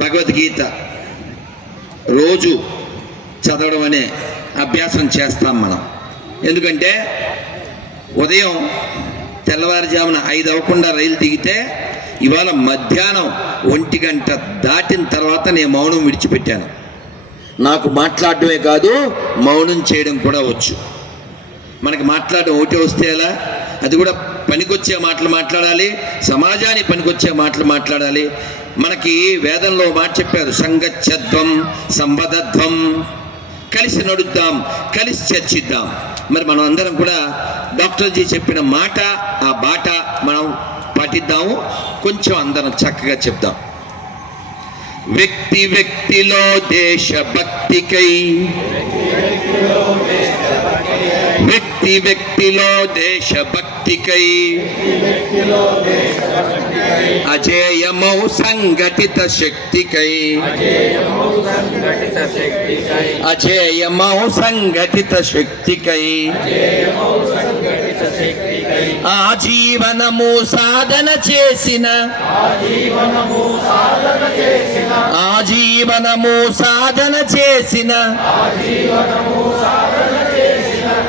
భగవద్గీత రోజు చదవడం అనే అభ్యాసం చేస్తాం మనం. ఎందుకంటే ఉదయం తెల్లవారుజామున 5 అవ్వకుండా రైలు దిగితే ఇవాళ మధ్యాహ్నం 1 గంట దాటిన తర్వాత నేను మౌనం విడిచిపెట్టాను. నాకు మాట్లాడటమే కాదు మౌనం చేయడం కూడా వచ్చు. మనకి మాట్లాడడం ఒకటి వస్తే ఎలా, అది కూడా పనికొచ్చే మాటలు మాట్లాడాలి, సమాజానికి పనికొచ్చే మాటలు మాట్లాడాలి. మనకి వేదంలో మాట చెప్పారు, సంగచ్చధ్వం సంవదధ్వం, కలిసి నడుద్దాం, కలిసి చర్చిద్దాం. మరి మనం అందరం కూడా డాక్టర్ జీ చెప్పిన మాట, ఆ బాట మనం పాటిద్దాము. కొంచెం అందరం చక్కగా చెప్దాం. వ్యక్తి వ్యక్తిలో దేశభక్తికై, వ్యక్తి వ్యక్తిలో దేశభక్తికై, అజేయమౌ సంఘటిత శక్తికై, అజేయమౌ సంఘటిత శక్తికై, ఆజీవనము సాధన చేసిన, ఆజీవనము సాధన చేసిన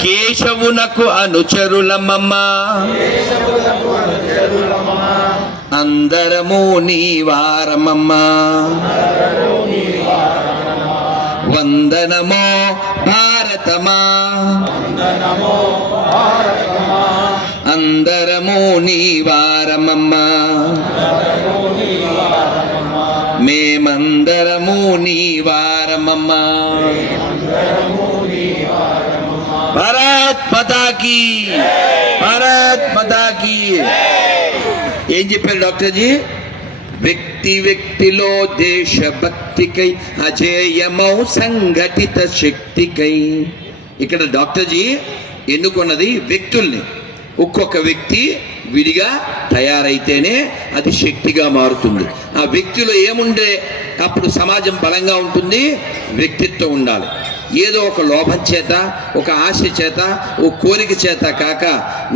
కేశవునకు అనుచరులమమ్మ, అందరము నీవారమమ్మ. వందనమో భారతమా, అందరము నీవారమమ్మ, మేమందరము నీవారమమ్మ. భారత్ మాతా కీ, భారత్ మాతా కీ. ఏం చెప్పారు డాక్టర్ జీ? వ్యక్తి వ్యక్తిలో దేశభక్తికై, అజేయమౌ సంఘటిత శక్తికై. ఇక్కడ డాక్టర్ జీ ఎన్నుకున్నది వ్యక్తుల్ని. ఒక్కొక్క వ్యక్తి విడిగా తయారైతేనే అది శక్తిగా మారుతుంది. ఆ వ్యక్తిలో ఏముండే అప్పుడు సమాజం బలంగా ఉంటుంది. వ్యక్తిత్వం ఉండాలి. ఏదో ఒక లోభం చేత, ఒక ఆశ చేత, ఓ కోరిక చేత కాక,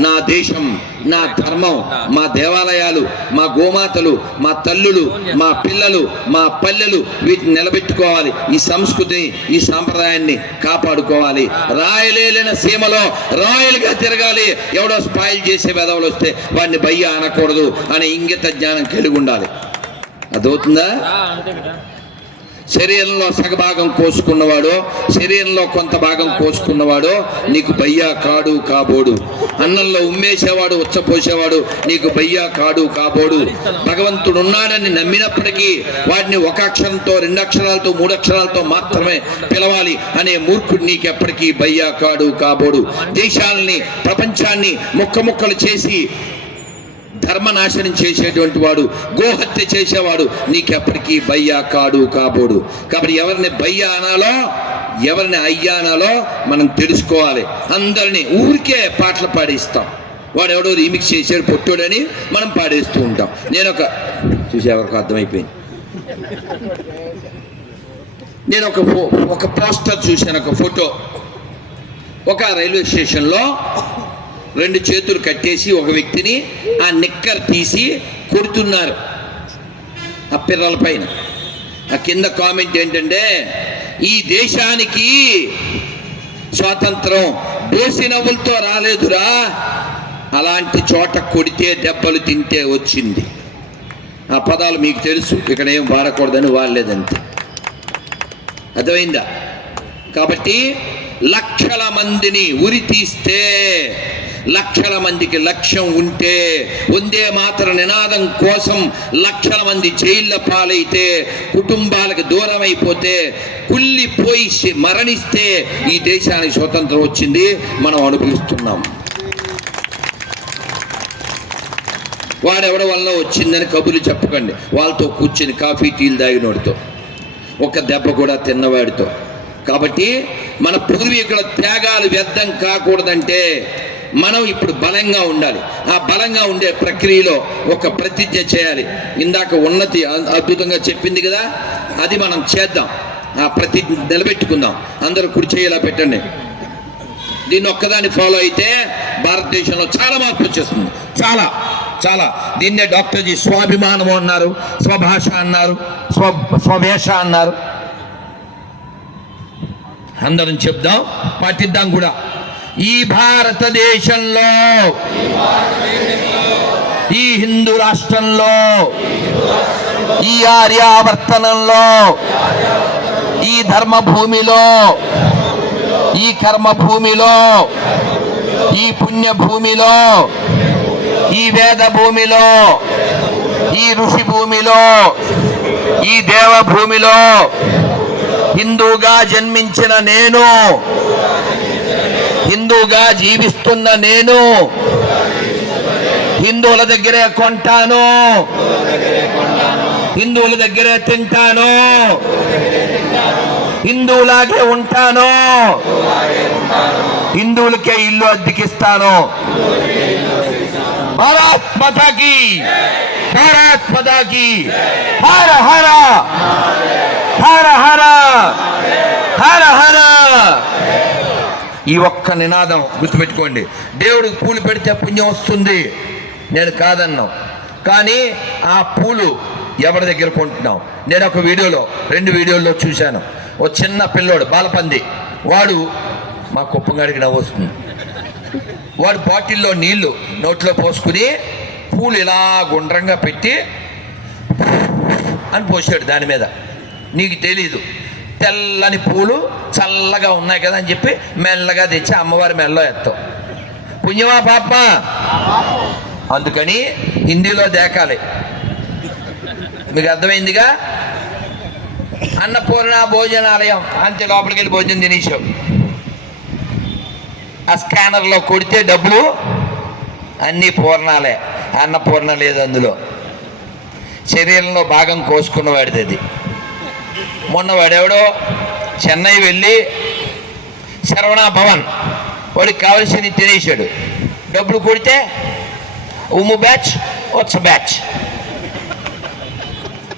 నా దేశం, నా ధర్మం, మా దేవాలయాలు, మా గోమాతలు, మా తల్లులు, మా పిల్లలు, మా పల్లెలు, వీటిని నిలబెట్టుకోవాలి. ఈ సంస్కృతిని, ఈ సాంప్రదాయాన్ని కాపాడుకోవాలి. రాయలేలిన సీమలో రాయలుగా తిరగాలి. ఎవడో స్పాయిల్ చేసే వెధవలు వస్తే వాడిని బయ్య అనకూడదు అనే ఇంగిత జ్ఞానం కలిగి ఉండాలి. అదవుతుందా? శరీరంలో సగభాగం కోసుకున్నవాడో, శరీరంలో కొంత భాగం కోసుకున్నవాడో నీకు బయ్యా కాడు కాబోడు. అన్నంలో ఉమ్మేసేవాడు, ఉచ్చపోసేవాడు నీకు బయ్యా కాడు కాబోడు. భగవంతుడు ఉన్నాడని నమ్మినప్పటికీ వాడిని 1 అక్షరంతో, 2 అక్షరాలతో, 3 అక్షరాలతో మాత్రమే పిలవాలి అనే మూర్ఖుడు నీకెప్పటికీ బయ్యా కాడు కాబోడు. దేశాలని, ప్రపంచాన్ని ముక్కముక్కలు చేసి ధర్మనాశనం చేసేటువంటి వాడు, గోహత్య చేసేవాడు నీకెప్పటికీ బయ్యా కాడు కాబోడు. కాబట్టి ఎవరిని బయ్యా అనాలో, ఎవరిని అయ్యా అనాలో మనం తెలుసుకోవాలి. అందరినీ ఊరికే పాటలు పాడిస్తాం. వాడు ఎవడో రీమిక్స్ చేసాడు పొట్టోడని మనం పాడేస్తూ ఉంటాం. నేను చూసి ఎవరికి అర్థమైపోయింది. నేను ఒక పోస్టర్ చూశాను, ఒక ఫోటో. ఒక రైల్వే స్టేషన్లో 2 చేతులు కట్టేసి ఒక వ్యక్తిని ఆ నిక్కర్ తీసి కొడుతున్నారు ఆ పిర్రల పైన. ఆ కింద కామెంట్ ఏంటంటే, ఈ దేశానికి స్వాతంత్రం బోసి నవ్వులతో రాలేదురా, అలాంటి చోట కొడితే దెబ్బలు తింటే వచ్చింది. ఆ పదాలు మీకు తెలుసు, ఇక్కడ ఏం వాడకూడదని వాడలేదంతే. అర్థమైందా? కాబట్టి లక్షల మందిని ఉరి తీస్తే, లక్షల మందికి లక్ష్యం ఉంటే, వందే మాతర నినాదం కోసం లక్షల మంది జైళ్ళ పాలైతే, కుటుంబాలకు దూరం అయిపోతే, కుళ్ళిపోయి మరణిస్తే ఈ దేశానికి స్వతంత్రం వచ్చింది. మనం అనుభవిస్తున్నాం. వాడెవడ వల్ల వచ్చిందని కబుర్లు చెప్పకండి. వాళ్ళతో కూర్చొని కాఫీ టీలు తాగినోడితో, ఒక దెబ్బ కూడా తిన్నవాడితో. కాబట్టి మన పూర్వీకుల త్యాగాలు వ్యర్థం కాకూడదంటే మనం ఇప్పుడు బలంగా ఉండాలి. ఆ బలంగా ఉండే ప్రక్రియలో ఒక ప్రతిజ్ఞ చేయాలి. ఇందాక ఉన్నతి అద్భుతంగా చెప్పింది కదా, అది మనం చేద్దాం. ఆ ప్రతిజ్ఞ నిలబెట్టుకుందాం. అందరూ కుడి చేయేలా పెట్టండి. దీన్ని ఒక్కదాన్ని ఫాలో అయితే భారతదేశంలో చాలా మార్పు వచ్చేస్తుంది. చాలా చాలా. దీన్నే డాక్టర్జీ స్వాభిమానము అన్నారు, స్వభాష అన్నారు, స్వవేష అన్నారు. అందరం చెప్దాం, పాటిద్దాం కూడా. ఈ భారతదేశంలో, ఈ హిందూ రాష్ట్రంలో, ఈ ఆర్యావర్తనంలో, ఈ ధర్మభూమిలో, ఈ కర్మభూమిలో, ఈ పుణ్యభూమిలో, ఈ వేద భూమిలో, ఈ ఋషి భూమిలో, ఈ దేవభూమిలో హిందూగా జన్మించిన నేను, హిందూగా జీవిస్తున్న నేను హిందువుల దగ్గరే కొంటాను, హిందువుల దగ్గరే తింటాను, హిందువులాగే ఉంటాను, హిందువులకే ఇల్లు అద్దెకిస్తాను. భారత్ మాతాకి, భారత్ మాతాకి, హర హర హర హర హర హర. ఈ ఒక్క నినాదం గుర్తుపెట్టుకోండి. దేవుడికి పూలు పెడితే పుణ్యం వస్తుంది, నేను కాదన్నాం. కానీ ఆ పూలు ఎవరి దగ్గర కొంటున్నాం? నేను ఒక వీడియోలో, 2 వీడియోల్లో చూశాను. ఓ చిన్న పిల్లోడు బాలపంది, వాడు మా కుప్పంగాడికి నవ్వు వస్తుంది. వాడు బాటిల్లో నీళ్లు నోట్లో పోసుకుని పూలు ఇలా గుండ్రంగా పెట్టి అని పోసాడు దాని మీద. నీకు తెలీదు, తెల్లని పూలు చల్లగా ఉన్నాయి కదా అని చెప్పి మెల్లగా తెచ్చి అమ్మవారి మెల్లో ఎత్తాం. పుణ్యమా పాపమా? అందుకని హిందీలో దేకాలి. మీకు అర్థమైందిగా? అన్నపూర్ణ భోజనాలయం అంతే, లోపలికి వెళ్ళి భోజనం తినేసాం. ఆ స్కానర్లో కొడితే డబ్బులు అన్నీ పూర్ణాలే, అన్నపూర్ణ లేదు అందులో. శరీరంలో భాగం కోసుకున్నవాడిది అది. మొన్న వాడెవడో చెన్నై వెళ్ళి శరవణ భవన్ వాడికి కావలసింది తినేసాడు. డబ్బులు కొడితే ఉమ్ము బ్యాచ్, వచ్చ బ్యాచ్.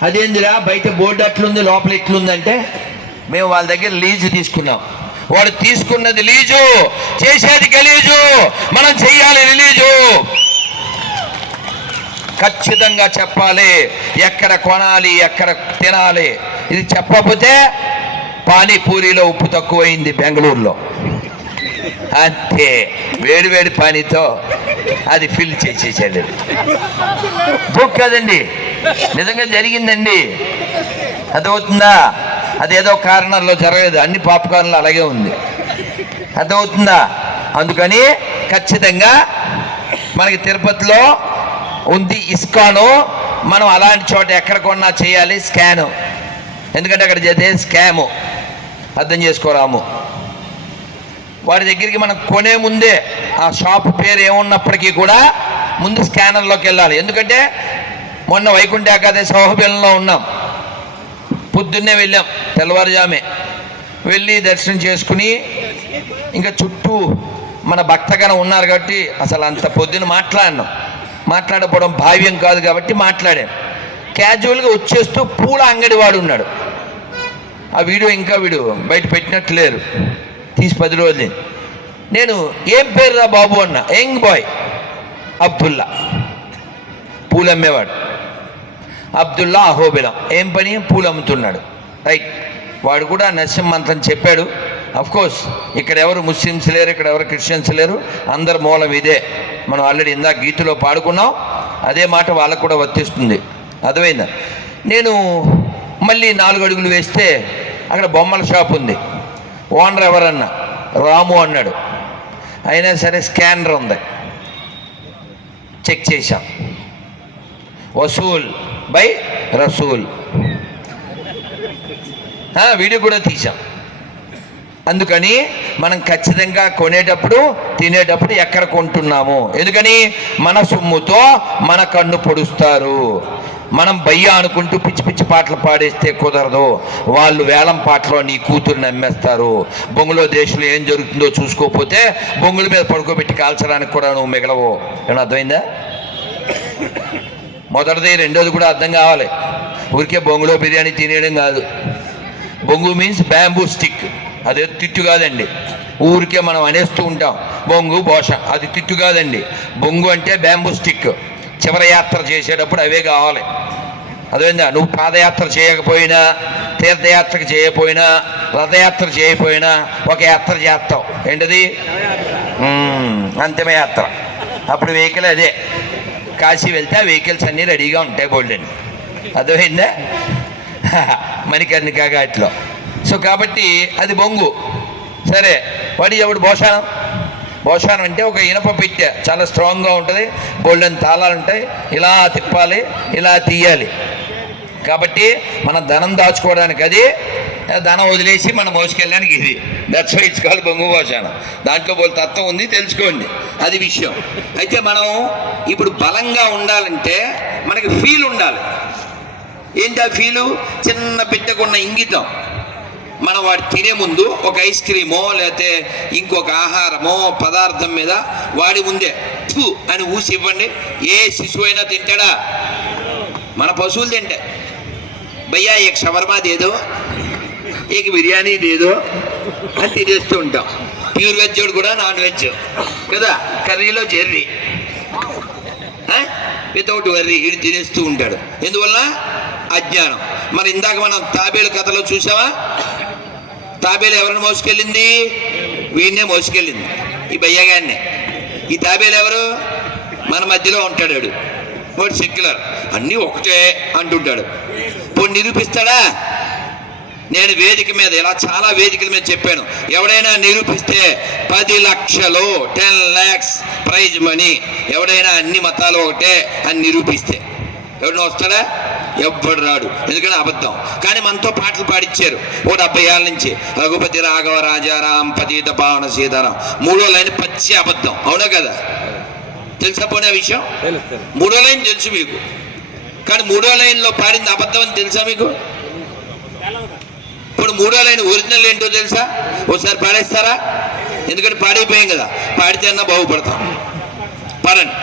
అదేందిరా బయట బోర్డు అట్లుంది, లోపల ఇట్లుందంటే మేము వాళ్ళ దగ్గర లీజు తీసుకున్నాం. వాడు తీసుకున్నది లీజు, చేసేది గలీజు, మనం చెయ్యాలి రిలీజు. ఖచ్చితంగా చెప్పాలి ఎక్కడ కొనాలి, ఎక్కడ తినాలి. ఇది చెప్పకపోతే పానీపూరిలో ఉప్పు తక్కువైంది బెంగళూరులో, అంతే వేడివేడి పానీతో అది ఫిల్ చేసేసాడు. బుక్ కదండి, నిజంగా జరిగిందండి. అర్థమవుతుందా? అదేదో కారణాల్లో జరగలేదు, అన్ని పాప్కార్న్లు అలాగే ఉంది. అర్థమవుతుందా? అందుకని ఖచ్చితంగా మనకి తిరుపతిలో ఉంది ఇస్కాను. మనం అలాంటి చోట ఎక్కడ కొన్నా చేయాలి స్కాను, ఎందుకంటే అక్కడ చేస్తే స్కాము. అర్థం చేసుకోరాము. వాడి దగ్గరికి మనం కొనే ముందే ఆ షాప్ పేరు ఏమున్నప్పటికీ కూడా ముందు స్కానర్లోకి వెళ్ళాలి. ఎందుకంటే మొన్న వైకుంఠ ఏకాదశి సౌహబిలంలో ఉన్నాం, పొద్దున్నే వెళ్ళాం, తెల్లవారుజామే వెళ్ళి దర్శనం చేసుకుని ఇంకా చుట్టూ మన భక్తగణం ఉన్నారు కాబట్టి అసలు అంత పొద్దున్న మాట్లాడకపోవడం భావ్యం కాదు కాబట్టి మాట్లాడాను. క్యాజువల్గా వచ్చేస్తూ పూల అంగడి వాడు ఉన్నాడు. ఆ వీడియో ఇంకా బయట పెట్టినట్టు లేరు, తీసి 10 రోజులు. నేను ఏం పేరు రా బాబు అన్న. యంగ్ బాయ్ అబ్దుల్లా, పూలు అమ్మేవాడు. అబ్దుల్లా అహోబిలం. ఏం పని? పూలు అమ్ముతున్నాడు. రైట్. వాడు కూడా నరసింహ మంత్రం చెప్పాడు. అఫ్కోర్స్ ఇక్కడ ఎవరు ముస్లిమ్స్ లేరు, ఇక్కడ ఎవరు క్రిస్టియన్స్ లేరు, అందరు మూలం ఇదే. మనం ఆల్రెడీ ఇందాక గీతలో పాడుకున్నాం, అదే మాట వాళ్ళకు కూడా వర్తిస్తుంది. అర్థమైందా? నేను మళ్ళీ 4 అడుగులు వేస్తే అక్కడ బొమ్మల షాప్ ఉంది. ఓనర్ ఎవరన్నా రాము అన్నాడు. అయినా సరే స్కానర్ ఉంది, చెక్ చేశాం. వసూల్ బై రసూల్, వీడియో కూడా తీసాం. అందుకని మనం ఖచ్చితంగా కొనేటప్పుడు తినేటప్పుడు ఎక్కడ కొంటున్నాము. ఎందుకని మన సొమ్ముతో మన కన్ను పొడుస్తారు. మనం బయ్య అనుకుంటూ పిచ్చి పిచ్చి పాటలు పాడేస్తే కుదరదు. వాళ్ళు వేలం పాటలో నీ కూతురుని అమ్మేస్తారు. బొంగులో దేశంలో ఏం జరుగుతుందో చూసుకోకపోతే బొంగుల మీద పడుకోబెట్టి కాల్చడానికి కూడా నువ్వు మిగలవు. ఏమన్నా అర్థమైందా? మొదటిది. రెండోది కూడా అర్థం కావాలి. ఊరికే బొంగులో బిర్యానీ తినేయడం కాదు. బొంగు మీన్స్ బ్యాంబూ స్టిక్, అదే తిట్టు కాదండి. ఊరికే మనం అనేస్తూ ఉంటాం బొంగు బోష, అది తిట్టు కాదండి. బొంగు అంటే బ్యాంబూ స్టిక్. చివరి యాత్ర చేసేటప్పుడు అవే కావాలి. అదేందా, నువ్వు పాదయాత్ర చేయకపోయినా, తీర్థయాత్రకు చేయకపోయినా, రథయాత్ర చేయకపోయినా ఒక యాత్ర చేస్తావు. ఏంటది? అంతిమయాత్ర. అప్పుడు వెహికల్ అదే. కాశీ వెళ్తే ఆ వెహికల్స్ అన్నీ రెడీగా ఉంటాయి బోల్డెన్. అర్థమైందా? మణికర్ణిక ఘాట్లో. సో కాబట్టి అది బొంగు. సరే, వాడి ఎవడు భోషానం. భోషానం అంటే ఒక ఇనప పెట్టె, చాలా స్ట్రాంగ్గా ఉంటుంది, బోల్డెన్ తాళాలు ఉంటాయి, ఇలా తిప్పాలి, ఇలా తీయాలి. కాబట్టి మనం ధనం దాచుకోవడానికి అది, ధనం వదిలేసి మనం మోసుకెళ్ళడానికి ఇది. దట్స్ వై ఇట్స్ కాల్డ్ బొంగు భోషానం. దాంట్లో బోల్ తత్వం ఉంది, తెలుసుకోండి, అది విషయం. అయితే మనం ఇప్పుడు బలంగా ఉండాలంటే మనకి ఫీల్ ఉండాలి. ఏంటి ఆ ఫీలు? చిన్న బిడ్డకున్న ఇంగితం. మనం వాడు తినే ముందు ఒక ఐస్ క్రీమో లేకపోతే ఇంకొక ఆహారమో పదార్థం మీద వాడి ముందే థూ అని ఊసి ఇవ్వండి. ఏ శిశువు అయినా తింటాడా? మన పశువులు తింటాయి. భయ్యా ఏక షవర్మా దేదో, ఏక బిర్యానీ దేదో అని తినేస్తూ ఉంటాం. ప్యూర్ వెజ్ కూడా నాన్ వెజ్ కదా, కర్రీలో జెర్రీ, వితౌట్ వర్రీ ఇది తినేస్తూ ఉంటాడు. ఎందువల్ల? అజ్ఞానం. మరి ఇందాక మనం తాబేలు కథలో చూసావా? తాబేలు ఎవరిని మోసుకెళ్ళింది? వీడినే మోసుకెళ్ళింది, ఈ భయ్యగాన్నే. ఈ తాబేలు ఎవరు? మన మధ్యలో ఉంటాడు వాడు. వాడు సెక్యులర్, అన్నీ ఒకటే అంటుంటాడు. ఇప్పుడు నిరూపిస్తాడా? నేను వేదిక మీద, ఇలా చాలా వేదికల మీద చెప్పాను, ఎవడైనా నిరూపిస్తే 10 లక్షలు 10 lakhs ప్రైజ్ మనీ. ఎవడైనా అన్ని మతాలు ఒకటే అని నిరూపిస్తే ఎవడైనా వస్తాడా? ఎవ్వడు రాడు, ఎందుకంటే అబద్ధం. కానీ మనతో పాటలు పాడిచ్చారు ఓ 70 ఏళ్ళ నుంచి. రఘుపతి రాఘవ రాజారాం పతీత పావన సీతారాం. 3వ లైన్ పచ్చి అబద్ధం, అవునా కదా? తెలుసా పోనీ ఆ విషయం? 3వ లైన్ తెలుసు మీకు, కానీ 3వ లైన్లో పాడింది అబద్ధం అని తెలుసా మీకు? ఇప్పుడు 3వ లైన్ ఒరిజినల్ ఏంటో తెలుసా? ఒకసారి పాడేస్తారా? ఎందుకంటే పాడైపోయాం కదా, పాడితే అన్నా బాగుపడతాం. పాడండి.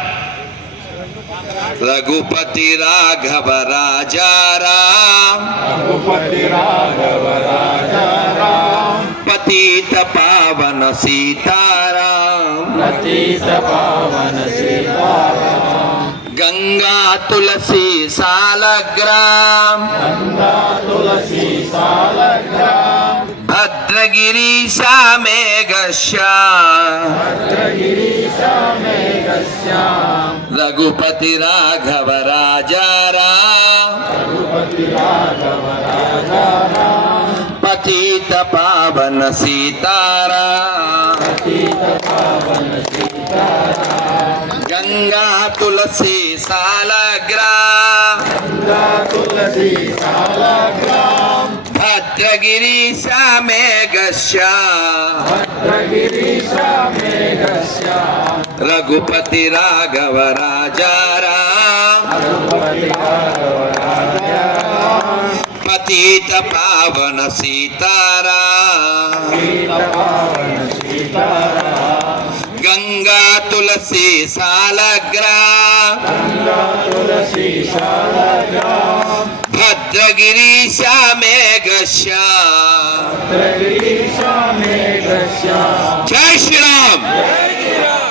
రఘుపతి రాఘవ రాజారాం, రఘుపతి రాఘవ రాజారాం, పతిత పావన సీతారాం, పతిత పావన సీతారాం, గంగా తులసి సాలగ్రామ్, గంగా తులసి సాలగ్రామ్, భద్రగిరీశ మేఘశ్యామ్, భద్రగిరీశ మేఘశ్యామ్, రఘుపతి రాఘవ రాజారాం, రఘుపతి రాఘవ రాజారాం, పతిత పావన సీతారాం, పతిత పావన సీతారాం, గంగా తులసి సాలగ్రామ్, గంగా తులసి సాలగ్రామ్, భద్రగిరీశ మేఘశ్యామ్, భద్రగిరీశ మేఘశ్యామ్, రఘుపతి రాఘవ రాజారాం, రఘుపతి రాఘవ రాజారాం, పతిత పావన సీతారాం, పతిత పావన సీతారాం, గంగా తులసి సాలగ్రామ్, గంగా తులసి సాలగ్రామ్, భద్రగిరీశ మేఘశ్యామ్, భద్రగిరీశ మేఘశ్యామ్. జై శ్రీరామ్,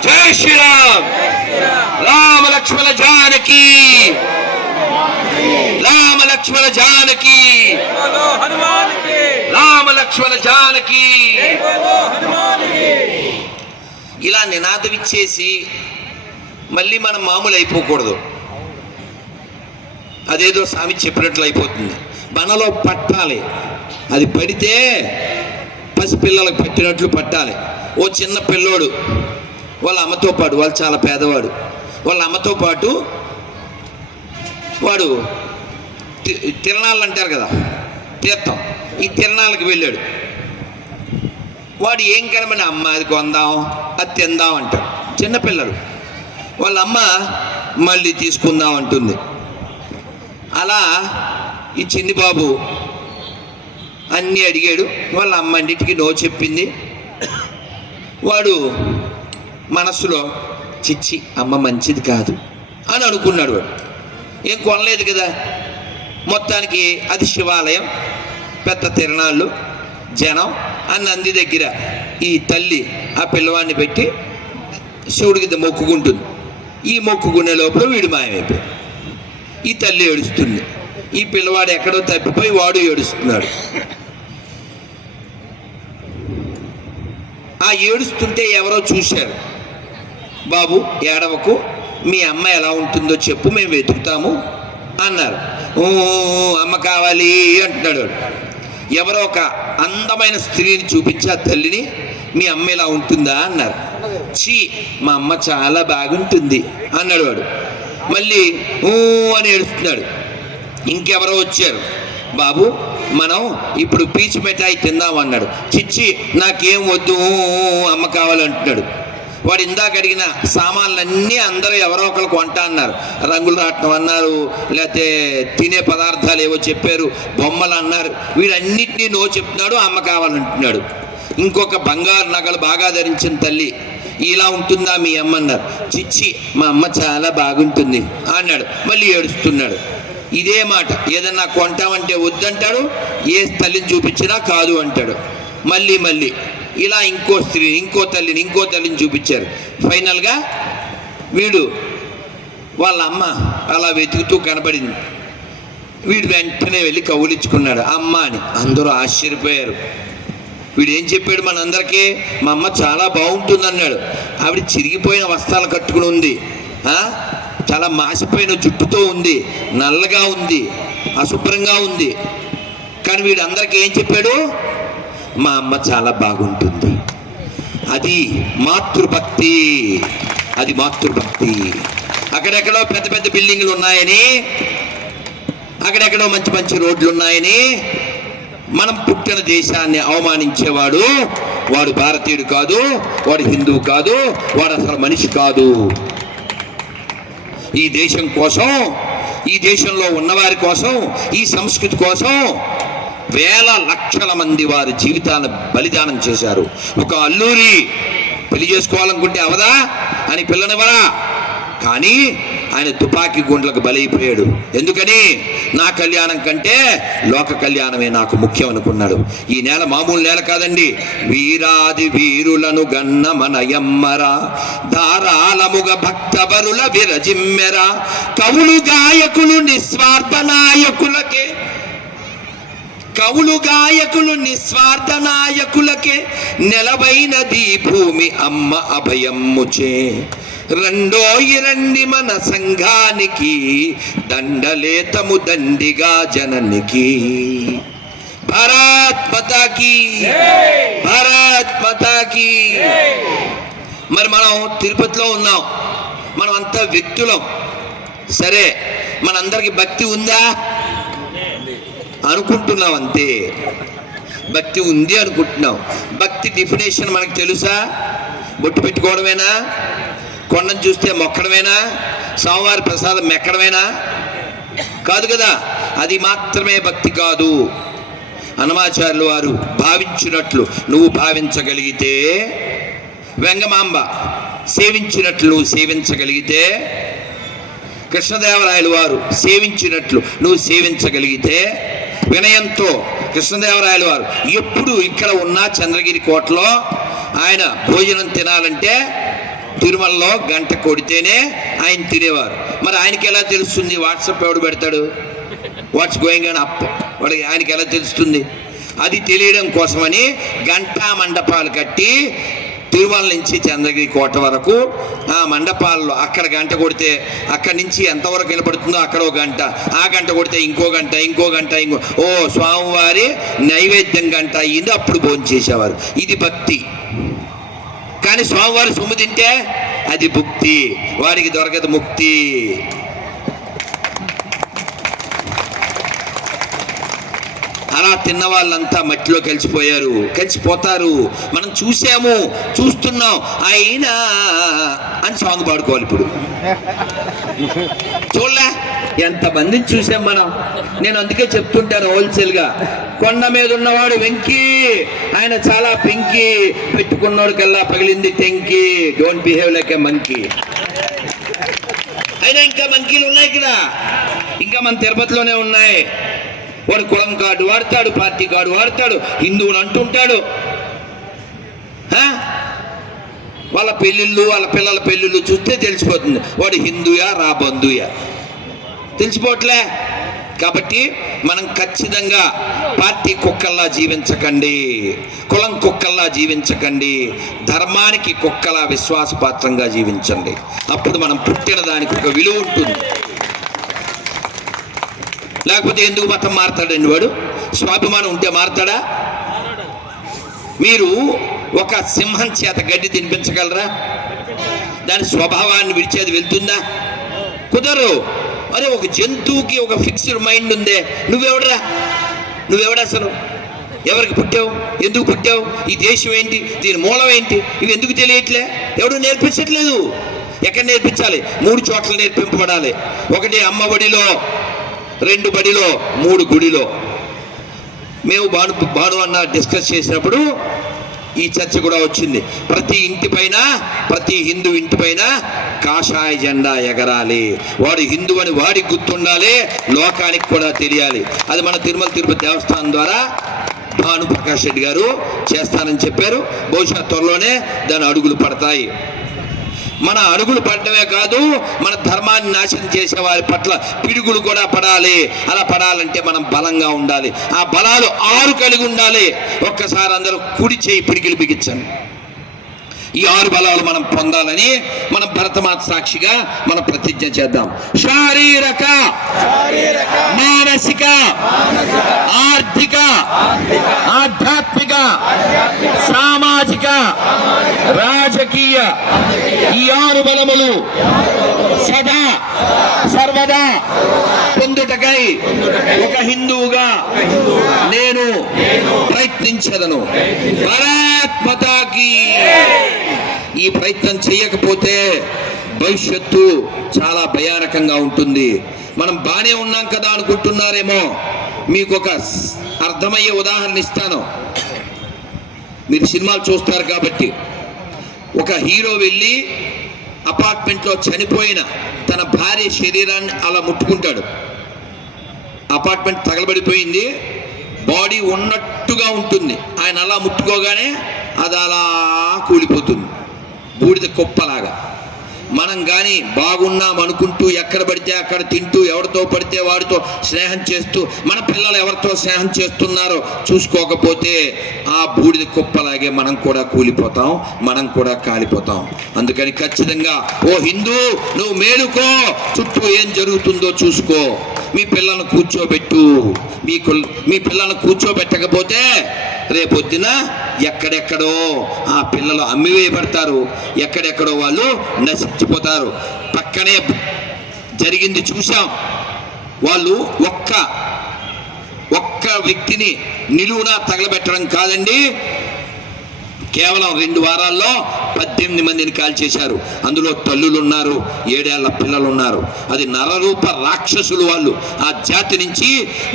జై శ్రీరామ్. రామ లక్ష్మణ జానకి, రామ లక్ష్మణ జానకి, రామ లక్ష్మణ జానకి. ఇలా నినాదం ఇచ్చేసి మళ్ళీ మనం మామూలు అయిపోకూడదు. అదేదో స్వామి చెప్పినట్లు అయిపోతుంది. మనలో పట్టాలి. అది పడితే పసిపిల్లలకు పట్టినట్లు పట్టాలి. ఓ చిన్న పిల్లోడు వాళ్ళ అమ్మతో పాటు, వాళ్ళు చాలా పేదవాడు, వాళ్ళ అమ్మతో పాటు వాడు తిరణాలు అంటారు కదా, తీర్థం, ఈ తిరణాలకు వెళ్ళాడు. వాడు ఏం కనమని, అమ్మ అది కొందాం, అది తిందాం అంటాడు. చిన్నపిల్లలు. వాళ్ళ అమ్మ మళ్ళీ తీసుకుందాం అంటుంది. అలా ఈ చిన్ని బాబు అన్నీ అడిగాడు. వాళ్ళ అమ్మ అన్నిటికీ నో చెప్పింది. వాడు మనస్సులో చిచ్చి అమ్మ మంచిది కాదు అని అనుకున్నాడు. వాడు ఏం కొనలేదు కదా. మొత్తానికి అది శివాలయం, పెద్ద తిరణాళ్ళు, జనం. ఆ నంది దగ్గర ఈ తల్లి ఆ పిల్లవాడిని పెట్టి శివుడికి మొక్కుకుంటుంది. ఈ మొక్కుకునే లోపల వీడు మాయమైపోయాడు. ఈ తల్లి ఏడుస్తుంది. ఈ పిల్లవాడు ఎక్కడో తప్పిపోయి వాడు ఏడుస్తున్నాడు. ఆ ఏడుస్తుంటే ఎవరో చూశారు. బాబు ఏడవకు, మీ అమ్మ ఎలా ఉంటుందో చెప్పు, మేము వెతుకుతాము అన్నారు. అమ్మ కావాలి అంటున్నాడు. ఎవరో ఒక అందమైన స్త్రీని చూపించి ఆ తల్లిని, మీ అమ్మ ఇలా ఉంటుందా అన్నారు. చీ, మా అమ్మ చాలా బాగుంటుంది అన్నాడు వాడు. మళ్ళీ అని ఏడుస్తున్నాడు. ఇంకెవరో వచ్చారు. బాబు మనం ఇప్పుడు పీచు మిఠాయి తిందాం అన్నాడు. చిచ్చి నాకేం వద్దు, అమ్మ కావాలంటున్నాడు. వాడు ఇందాక అడిగిన సామాన్లన్నీ అందరూ ఎవరో ఒకరు కొంటా అన్నారు. రంగులు రాటం అన్నారు, లేకపోతే తినే పదార్థాలు ఏవో చెప్పారు, బొమ్మలు అన్నారు. వీడన్నిటినీ నో చెప్తున్నాడు, అమ్మ కావాలంటున్నాడు. ఇంకొక బంగారు నగలు బాగా ధరించిన తల్లి, ఇలా ఉంటుందా మీ అమ్మ అన్నారు. చిచ్చి మా అమ్మ చాలా బాగుంటుంది అన్నాడు. మళ్ళీ ఏడుస్తున్నాడు. ఇదే మాట, ఏదన్నా కొంటామంటే వద్దంటాడు, ఏ తల్లిని చూపించినా కాదు అంటాడు. మళ్ళీ ఇలా ఇంకో స్త్రీని, ఇంకో తల్లిని చూపించారు. ఫైనల్గా వీడు వాళ్ళ అమ్మ అలా వెతుకుతూ కనబడింది. వీడు వెంటనే వెళ్ళి కౌలించుకున్నాడు అమ్మ అని. అందరూ ఆశ్చర్యపోయారు. వీడు ఏం చెప్పాడు మనందరికీ, మా అమ్మ చాలా బాగుంటుంది అన్నాడు. ఆవిడ చిరిగిపోయిన వస్త్రాలు కట్టుకుని ఉంది, చాలా మాసిపోయిన జుట్టుతో ఉంది, నల్లగా ఉంది, అశుభ్రంగా ఉంది. కానీ వీడు అందరికీ ఏం చెప్పాడు, మా అమ్మ చాలా బాగుంటుంది. అది మాతృభక్తి, అది మాతృభక్తి. అక్కడెక్కడో పెద్ద పెద్ద బిల్డింగ్లు ఉన్నాయని, అక్కడెక్కడో మంచి మంచి రోడ్లు ఉన్నాయని మనం పుట్టిన దేశాన్ని అవమానించేవాడు వాడు భారతీయుడు కాదు, వాడు హిందువు కాదు, వాడు అసలు మనిషి కాదు. ఈ దేశం కోసం, ఈ దేశంలో ఉన్నవారి కోసం, ఈ సంస్కృతి కోసం వేల లక్షల మంది వారి జీవితాలను బలిదానం చేశారు. ఒక అల్లూరి పెళ్లి చేసుకోవాలనుకుంటే అవదా అని పిల్లనివరా, కానీ ఆయన తుపాకీ గుండ్లకు బలైపోయాడు. ఎందుకని, నా కళ్యాణం కంటే లోక కళ్యాణమే నాకు ముఖ్యం అనుకున్నాడు. ఈ నేల మామూలు నేల కాదండి. వీరాది వీరులను గన్న మనయమ్మరా, ధారాళముగ భక్తవరుల విరజిమ్మెరా, కవులు గాయకులు నిస్వార్థ నాయకులకే, కవులు గాయకులు నిస్వార్థ నాయకులకే నెలవైనది భూమి అమ్మ అభయమ్ముచే. రెండోయి రండి మన సంఘానికి, దండలేతము దండిగా జననికి. భారత్ మాతా కీ, భారత్ మాతా కీ. మరి మనం తిరుపతిలో ఉన్నాం, మనం అంతా వ్యక్తులం. సరే, మనందరికి భక్తి ఉందా అనుకుంటున్నాం, అంతే. భక్తి ఉంది అనుకుంటున్నాం. భక్తి డెఫినేషన్ మనకు తెలుసా? బొట్టు పెట్టుకోవడమేనా? కొండను చూస్తే మొక్కడమేనా? స్వామివారి ప్రసాదం మెక్కడమేనా? కాదు కదా. అది మాత్రమే భక్తి కాదు. హనుమాచార్యులు వారు భావించినట్లు నువ్వు భావించగలిగితే, వెంగమాంబ సేవించినట్లు నువ్వు సేవించగలిగితే, కృష్ణదేవరాయలు వారు సేవించినట్లు నువ్వు సేవించగలిగితే, వినయంతో కృష్ణదేవరాయలు వారు ఎప్పుడు ఇక్కడ ఉన్న చంద్రగిరి కోటలో ఆయన భోజనం తినాలంటే తిరుమలలో గంట కొడితేనే ఆయన తినేవారు. మరి ఆయనకి ఎలా తెలుస్తుంది? వాట్సాప్ ఎవడు పెడతాడు, వాట్స్ గోయింగ్ ఆన్ అప్, వాడికి ఆయనకి ఎలా తెలుస్తుంది? అది తెలియడం కోసమని గంటా మండపాలు కట్టి తిరుమల నుంచి చంద్రగిరి కోట వరకు ఆ మండపాల్లో అక్కడ గంట కొడితే అక్కడి నుంచి ఎంతవరకు వినపడుతుందో అక్కడ ఒక గంట, ఆ గంట కొడితే ఇంకో గంట, ఇంకో గంట, స్వామివారి నైవేద్యం గంట అయ్యింది, అప్పుడు భోజనం చేసేవారు. ఇది భక్తి. కానీ స్వామివారి సొమ్ము తింటే అది భుక్తి, వారికి దొరకదు ముక్తి. అలా తిన్న వాళ్ళంతా మట్టిలో కలిసిపోయారు, కలిసిపోతారు. మనం చూసాము, చూస్తున్నాం. అయినా అని సాంగ్ పాడుకోవాలి. ఇప్పుడు చూడలే ఎంతమందిని చూసాం మనం. నేను అందుకే చెప్తుంటాను హోల్సేల్గా, కొండ మీద ఉన్నవాడు వెంకీ, ఆయన చాలా పెంకి, పెట్టుకున్నోడు కల్లా పగిలింది టెంకి, don't behave like a monkey. అయినా ఇంకా మంకీలు ఉన్నాయి కదా, ఇంకా మన తిరుపతిలోనే ఉన్నాయి. వాడు కులం కార్డు వాడతాడు, పార్టీ కార్డు వాడతాడు, హిందువులు అంటుంటాడు. వాళ్ళ పెళ్ళిళ్ళు వాళ్ళ పిల్లల పెళ్ళిళ్ళు చూస్తే తెలిసిపోతుంది వాడు హిందూయా రా బంధుయా, తెలిసిపోవట్లే. కాబట్టి మనం ఖచ్చితంగా పార్టీ కుక్కల్లా జీవించకండి, కులం కుక్కల్లా జీవించకండి, ధర్మానికి కుక్కలా విశ్వాసపాత్రంగా జీవించండి. అప్పుడు మనం పుట్టిన దానికి ఒక విలువ ఉంటుంది. లేకపోతే ఎందుకు మతం మారతాడండి వాడు? స్వాభిమానం ఉంటే మారతాడా? మీరు ఒక సింహం చేత గడ్డి తినిపించగలరా? దాని స్వభావాన్ని విడిచేది వెళ్తుందా? కుదరరు. అరే ఒక జంతువుకి ఒక ఫిక్స్డ్ మైండ్ ఉందే, నువ్వెవడా అసలు? ఎవరికి పుట్టావు? ఎందుకు పుట్టావు? ఈ దేశం ఏంటి? దీని మూలం ఏంటి? ఇవి ఎందుకు తెలియట్లే? ఎవడు నేర్పించట్లేదు. ఎక్కడ నేర్పించాలి? 3 చోట్ల నేర్పింపబడాలి. 1 అమ్మ బడిలో, 2 బడిలో, 3 గుడిలో. మేము బాను అన్న డిస్కస్ చేసినప్పుడు ఈ చర్చ కూడా వచ్చింది. ప్రతి ఇంటిపైన, ప్రతి హిందూ ఇంటిపైన కాషాయ జెండా ఎగరాలి. వాడు హిందూ అని వాడికి గుర్తుండాలి, లోకానికి కూడా తెలియాలి. అది మన తిరుమల తిరుపతి దేవస్థానం ద్వారా భాను ప్రకాష్ రెడ్డి గారు చేస్తానని చెప్పారు. బహుశా త్వరలోనే దాని అడుగులు పడతాయి. మన అడుగులు పడటమే కాదు, మన ధర్మాన్ని నాశనం చేసే వారి పట్ల పిడుగులు కూడా పడాలి. అలా పడాలంటే మనం బలంగా ఉండాలి. ఆ బలాలు 6 కలిగి ఉండాలి. ఒక్కసారి అందరూ కుడి చేయి పిడికిలు బిగించండి. ఈ 6 బలాలు మనం పొందాలని మనం భరతమాత సాక్షిగా మనం ప్రతిజ్ఞ చేద్దాం. శారీరక, మానసిక, ఆర్థిక, ఆధ్యాత్మిక, సామాజిక, రాజకీయ ఈ 6 బలములు సదా సర్వదా పొందుటకై ఒక హిందువుగా నేను ప్రయత్నించదను. భారత్ మాతాకి. ఈ ప్రయత్నం చేయకపోతే భవిష్యత్తు చాలా భయానకంగా ఉంటుంది. మనం బాగానే ఉన్నాం కదా అనుకుంటున్నారేమో. మీకు ఒక అర్థమయ్యే ఉదాహరణ ఇస్తాను. మీరు సినిమాలు చూస్తారు కాబట్టి, ఒక హీరో వెళ్ళి అపార్ట్మెంట్లో చనిపోయిన తన భార్య శరీరాన్ని అలా ముట్టుకుంటాడు. అపార్ట్మెంట్ తగలబడిపోయింది, బాడీ ఉన్నట్టుగా ఉంటుంది. ఆయన అలా ముట్టుకోగానే అది అలా కూలిపోతుంది, బూడిద కుప్పలాగా. మనం కానీ బాగున్నాం అనుకుంటూ ఎక్కడ పడితే అక్కడ తింటూ, ఎవరితో పడితే వాడితో స్నేహం చేస్తూ, మన పిల్లలు ఎవరితో స్నేహం చేస్తున్నారో చూసుకోకపోతే ఆ బూడిద కుప్పలాగే మనం కూడా కూలిపోతాం, మనం కూడా కాలిపోతాం. అందుకని ఖచ్చితంగా ఓ హిందూ, నువ్వు మేలుకో, చుట్టూ ఏం జరుగుతుందో చూసుకో. మీ పిల్లలను కూర్చోబెట్టు. మీ పిల్లలను కూర్చోబెట్టకపోతే రేపొద్దున ఎక్కడెక్కడో ఆ పిల్లలు అమ్మివేయబడతారు, ఎక్కడెక్కడో వాళ్ళు నశించిపోతారు. పక్కనే జరిగింది చూసాం. వాళ్ళు ఒక్క వ్యక్తిని నిలువునా తగలబెట్టడం కాదండి, కేవలం 2 వారాల్లో 18 మందిని కాల్చేశారు. అందులో తల్లులు ఉన్నారు, 7 ఏళ్ల పిల్లలు ఉన్నారు. అది నరరూప రాక్షసులు వాళ్ళు. ఆ జాతి నుంచి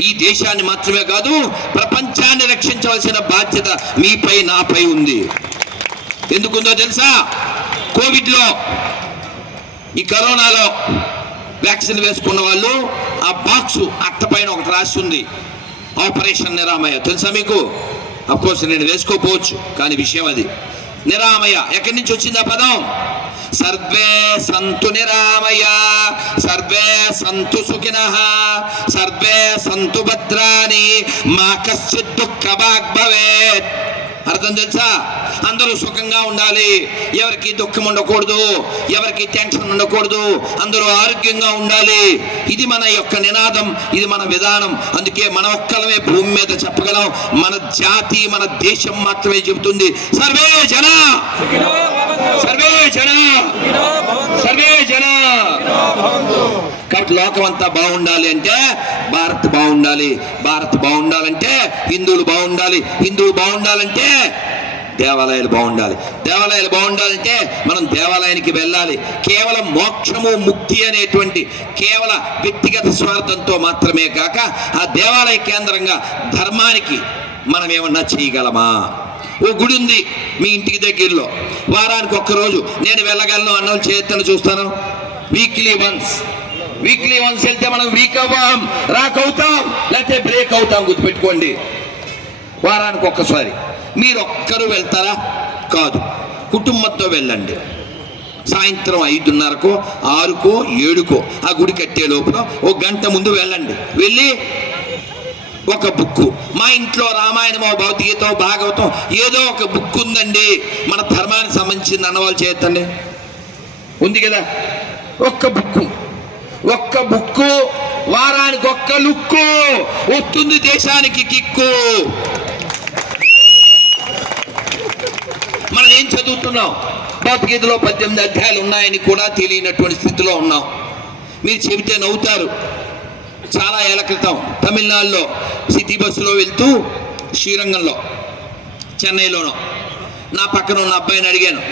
ఈ దేశాన్ని మాత్రమే కాదు, ప్రపంచాన్ని రక్షించవలసిన బాధ్యత మీపై, నాపై ఉంది. ఎందుకుందో తెలుసా? కోవిడ్లో, ఈ కరోనాలో వ్యాక్సిన్ వేసుకున్న వాళ్ళు ఆ బాక్సు అట్టపైన ఒకటి రాసి ఉంది, ఆపరేషన్ నిరామయ. తెలుసా మీకు? అఫ్కోర్స్ నేను వేసుకోపోవచ్చు, కానీ విషయం అది. నిరామయ ఎక్కడి నుంచి వచ్చింది ఆ పదం? సర్వే సంతు నిరామయ, సర్వే సంతు సుఖినః, సర్వే సంతు భద్రాని, మా కశ్చిత్ దుఃఖభాగ్ భవేత్. అర్థం తెలుసా? అందరూ సుఖంగా ఉండాలి, ఎవరికి దుఃఖం ఉండకూడదు, ఎవరికి టెన్షన్ ఉండకూడదు, అందరూ ఆరోగ్యంగా ఉండాలి. ఇది మన యొక్క నినాదం, ఇది మన విధానం. అందుకే మన ఒక్కలమే భూమి మీద చెప్పగలం. మన జాతి, మన దేశం మాత్రమే చెబుతుంది సర్వే జన, సర్వే జన, సర్వే జన. కాబట్టి లోకం అంతా బాగుండాలి అంటే భారత్ బాగుండాలి, భారత్ బాగుండాలంటే హిందువులు బాగుండాలి, హిందువులు బాగుండాలంటే దేవాలయాలు బాగుండాలి, దేవాలయాలు బాగుండాలంటే మనం దేవాలయానికి వెళ్ళాలి. కేవలం మోక్షము, ముక్తి అనేటువంటి కేవల వ్యక్తిగత స్వార్థంతో మాత్రమే కాక ఆ దేవాలయ కేంద్రంగా ధర్మానికి మనం ఏమన్నా చేయగలమా? ఓ గుడి ఉంది మీ ఇంటికి దగ్గరలో, వారానికి ఒక్కరోజు నేను వెళ్ళగలను అన్న చేతను చూస్తాను. వీక్లీ వన్స్ వెళ్తే మనం వీక్ అవ్వం, రాక్ అవుతాం, లేకపోతే బ్రేక్ అవుతాం. గుర్తుపెట్టుకోండి, వారానికి ఒక్కసారి. మీరు ఒక్కరు వెళ్తారా? కాదు. కుటుంబంతో వెళ్ళండి. సాయంత్రం 5:30కో 6కో 7కో ఆ గుడి కట్టే లోపల ఒక గంట ముందు వెళ్ళండి. వెళ్ళి ఒక బుక్, మా ఇంట్లో రామాయణమో భగవద్గీత భాగవతం ఏదో ఒక బుక్ ఉందండి మన ధర్మానికి సంబంధించింది అన్నవాళ్ళు చేతండి, ఉంది కదా. ఒక్క బుక్కు వారానికి ఒక్క లుక్కు వస్తుంది దేశానికి కిక్కు. మనం ఏం చదువుతున్నాం? భగవద్గీతలో 18 అధ్యాయాలు ఉన్నాయని కూడా తెలియనటువంటి స్థితిలో ఉన్నాం. మీరు చెబితే నవ్వుతారు. చాలా ఏళ్ల క్రితం తమిళనాడులో సిటీ బస్సులో వెళ్తూ శ్రీరంగంలో చెన్నైలోనో నా పక్కన ఉన్న అబ్బాయిని అడిగాను,